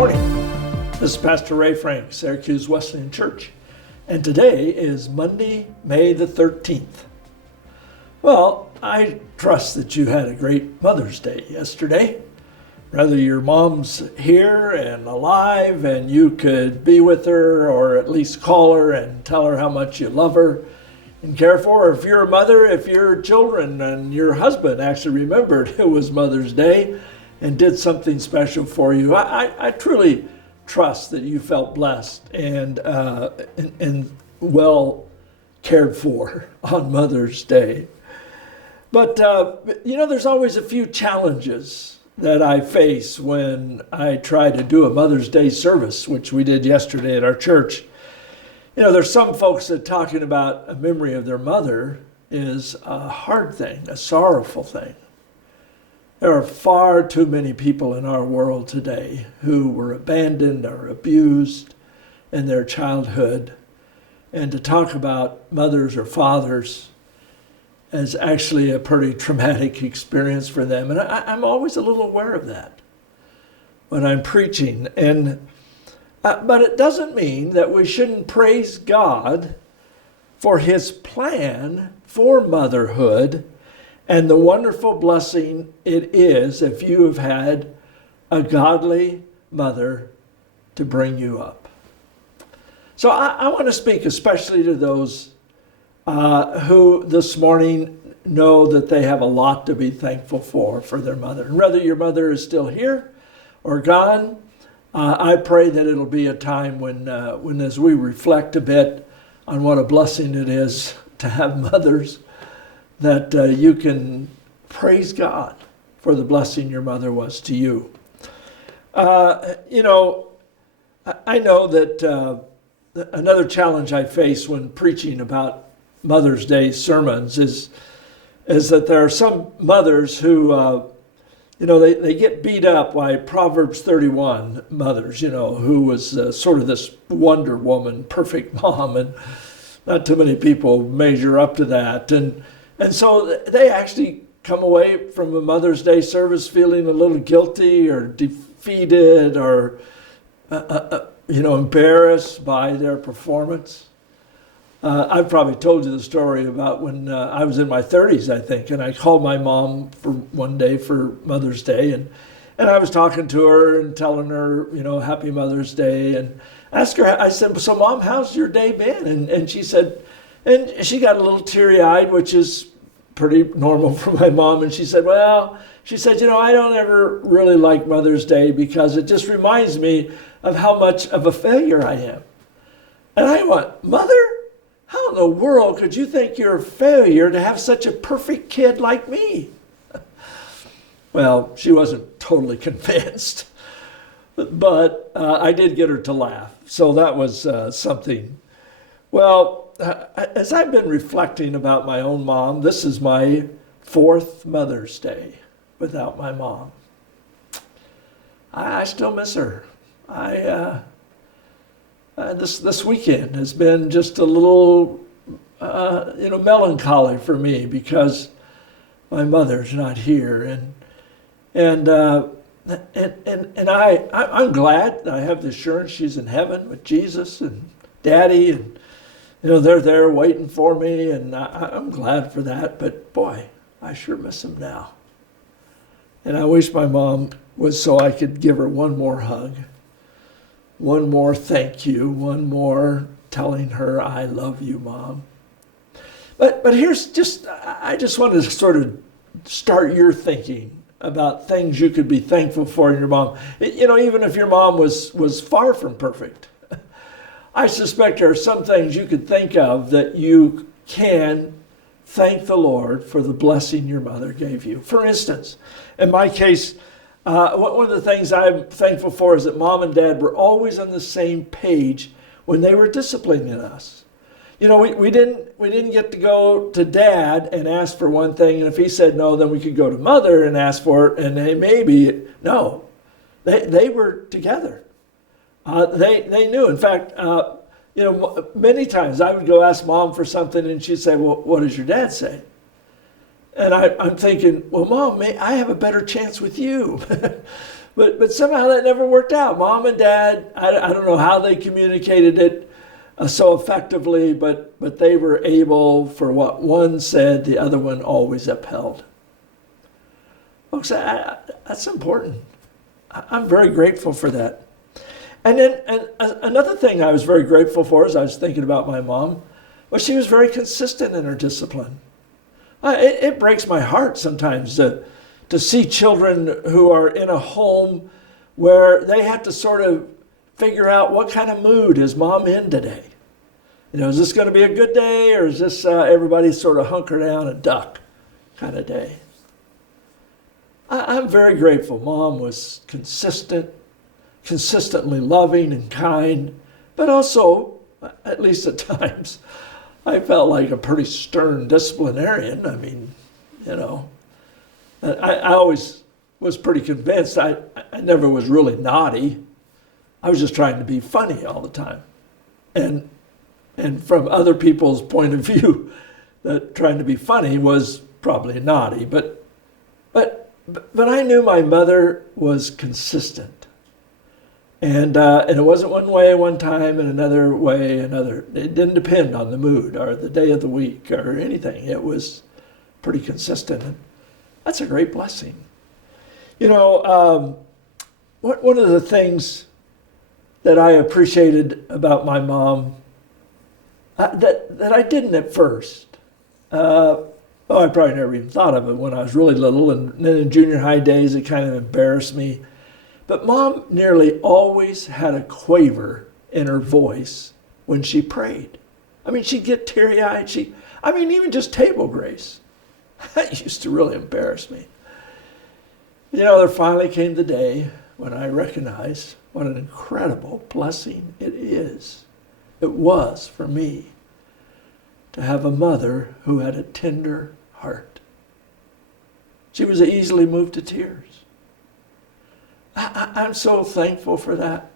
morning. This is Pastor Ray Frank, Syracuse Wesleyan Church, and today is Monday, May the 13th. Well, I trust that you had a great Mother's Day yesterday. Whether your mom's here and alive and you could be with her or at least call her and tell her how much you love her and care for her. If you're a mother, if your children and your husband actually remembered it was Mother's Day and did something special for you, I truly trust that you felt blessed and well cared for on Mother's Day. But, there's always a few challenges that I face when I try to do a Mother's Day service, which we did yesterday at our church. There's some folks that talking about a memory of their mother is a hard thing, a sorrowful thing. There are far too many people in our world today who were abandoned or abused in their childhood. And to talk about mothers or fathers is actually a pretty traumatic experience for them. And I'm always a little aware of that when I'm preaching. But it doesn't mean that we shouldn't praise God for his plan for motherhood and the wonderful blessing it is if you have had a godly mother to bring you up. So I want to speak especially to those who this morning know that they have a lot to be thankful for their mother. And whether your mother is still here or gone, I pray that it'll be a time when as we reflect a bit on what a blessing it is to have mothers, that you can praise God for the blessing your mother was to you. I know that another challenge I face when preaching about Mother's Day sermons is that there are some mothers who, they get beat up by Proverbs 31 mothers, who was sort of this Wonder Woman, perfect mom, and not too many people measure up to that. And so they actually come away from a Mother's Day service feeling a little guilty or defeated or, embarrassed by their performance. I've probably told you the story about when I was in my 30s, I think, and I called my mom for one day for Mother's Day, and I was talking to her and telling her, Happy Mother's Day, and asked her, I said, so Mom, how's your day been? And she said, and she got a little teary-eyed, which is pretty normal for my mom, and she said, I don't ever really like Mother's Day because it just reminds me of how much of a failure I am. And I went, Mother? How in the world could you think you're a failure to have such a perfect kid like me? Well, she wasn't totally convinced, but I did get her to laugh. So that was something. Well, as I've been reflecting about my own mom, this is my fourth Mother's Day without my mom. I still miss her. This weekend has been just a little, melancholy for me because my mother's not here, and I'm glad that I have the assurance she's in heaven with Jesus and Daddy, and they're there waiting for me, and I'm glad for that. But boy, I sure miss them now, and I wish my mom was so I could give her one more hug. One more thank you, one more telling her, I love you, Mom. But I just wanted to sort of start your thinking about things you could be thankful for in your mom. Even if your mom was far from perfect, I suspect there are some things you could think of that you can thank the Lord for the blessing your mother gave you. For instance, in my case, one of the things I'm thankful for is that Mom and Dad were always on the same page when they were disciplining us. We didn't get to go to Dad and ask for one thing, and if he said no, then we could go to Mother and ask for it, and they were together. They knew. In fact, many times I would go ask Mom for something, and she'd say, well, what does your dad say? And I'm thinking, well, Mom, I have a better chance with you. But somehow that never worked out. Mom and Dad, I don't know how they communicated it so effectively, but they were able, for what one said, the other one always upheld. Folks, that's important. I'm very grateful for that. And then another thing I was very grateful for as I was thinking about my mom was she was very consistent in her discipline. It breaks my heart sometimes to see children who are in a home where they have to sort of figure out what kind of mood is mom in today. Is this going to be a good day, or is this everybody sort of hunker down and duck kind of day? I'm very grateful. Mom was consistently loving and kind, but also, at least at times, I felt like a pretty stern disciplinarian. I always was pretty convinced I never was really naughty. I was just trying to be funny all the time. And from other people's point of view, that trying to be funny was probably naughty. But I knew my mother was consistent. And it wasn't one way one time and another way another. It didn't depend on the mood or the day of the week or anything. It was pretty consistent. And that's a great blessing. One of the things that I appreciated about my mom that I didn't at first, I probably never even thought of it when I was really little, and then in junior high days it kind of embarrassed me. But Mom nearly always had a quaver in her voice when she prayed. She'd get teary-eyed. Even just table grace. That used to really embarrass me. There finally came the day when I recognized what an incredible blessing it was for me to have a mother who had a tender heart. She was easily moved to tears. I'm so thankful for that.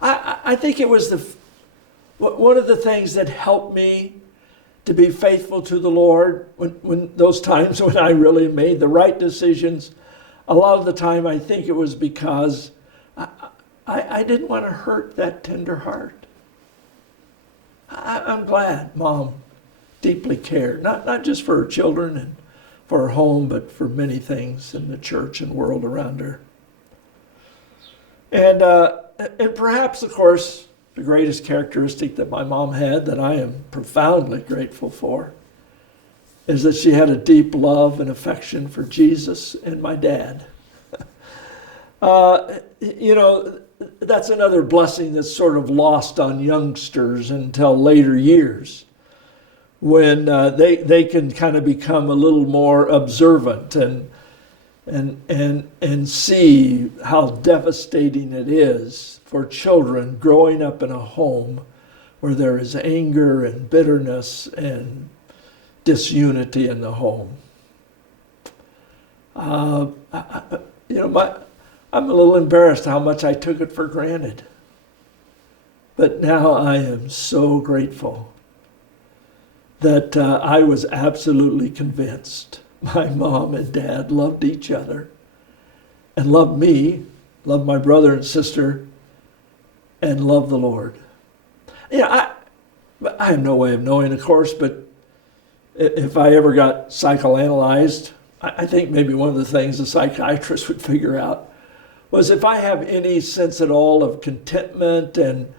I think it was one of the things that helped me to be faithful to the Lord when those times when I really made the right decisions. A lot of the time I think it was because I didn't want to hurt that tender heart. I'm glad Mom deeply cared, not just for her children and for her home, but for many things in the church and world around her. And perhaps, of course, the greatest characteristic that my mom had that I am profoundly grateful for is that she had a deep love and affection for Jesus and my dad. That's another blessing that's sort of lost on youngsters until later years, when they can kind of become a little more observant and see how devastating it is for children growing up in a home where there is anger and bitterness and disunity in the home. I'm a little embarrassed how much I took it for granted. But now I am so grateful that I was absolutely convinced my mom and dad loved each other and loved me, loved my brother and sister, and loved the Lord. I have no way of knowing, of course, but if I ever got psychoanalyzed, I think maybe one of the things a psychiatrist would figure out was if I have any sense at all of contentment and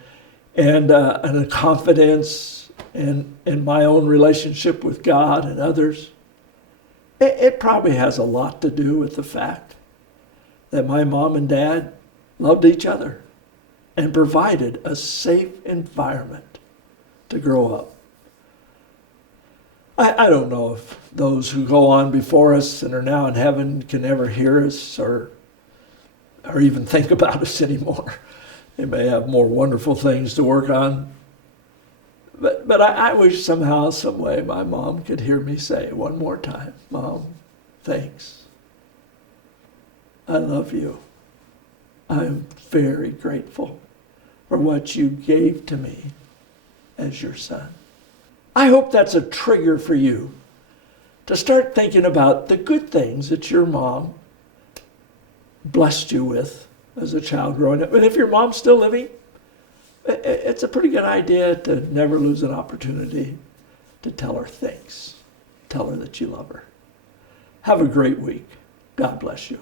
a confidence in my own relationship with God and others, it probably has a lot to do with the fact that my mom and dad loved each other and provided a safe environment to grow up. I don't know if those who go on before us and are now in heaven can ever hear us or even think about us anymore. They may have more wonderful things to work on. But I wish somehow, some way, my mom could hear me say one more time, Mom, thanks. I love you. I am very grateful for what you gave to me as your son. I hope that's a trigger for you to start thinking about the good things that your mom blessed you with as a child growing up. And if your mom's still living, it's a pretty good idea to never lose an opportunity to tell her things. Tell her that you love her. Have a great week. God bless you.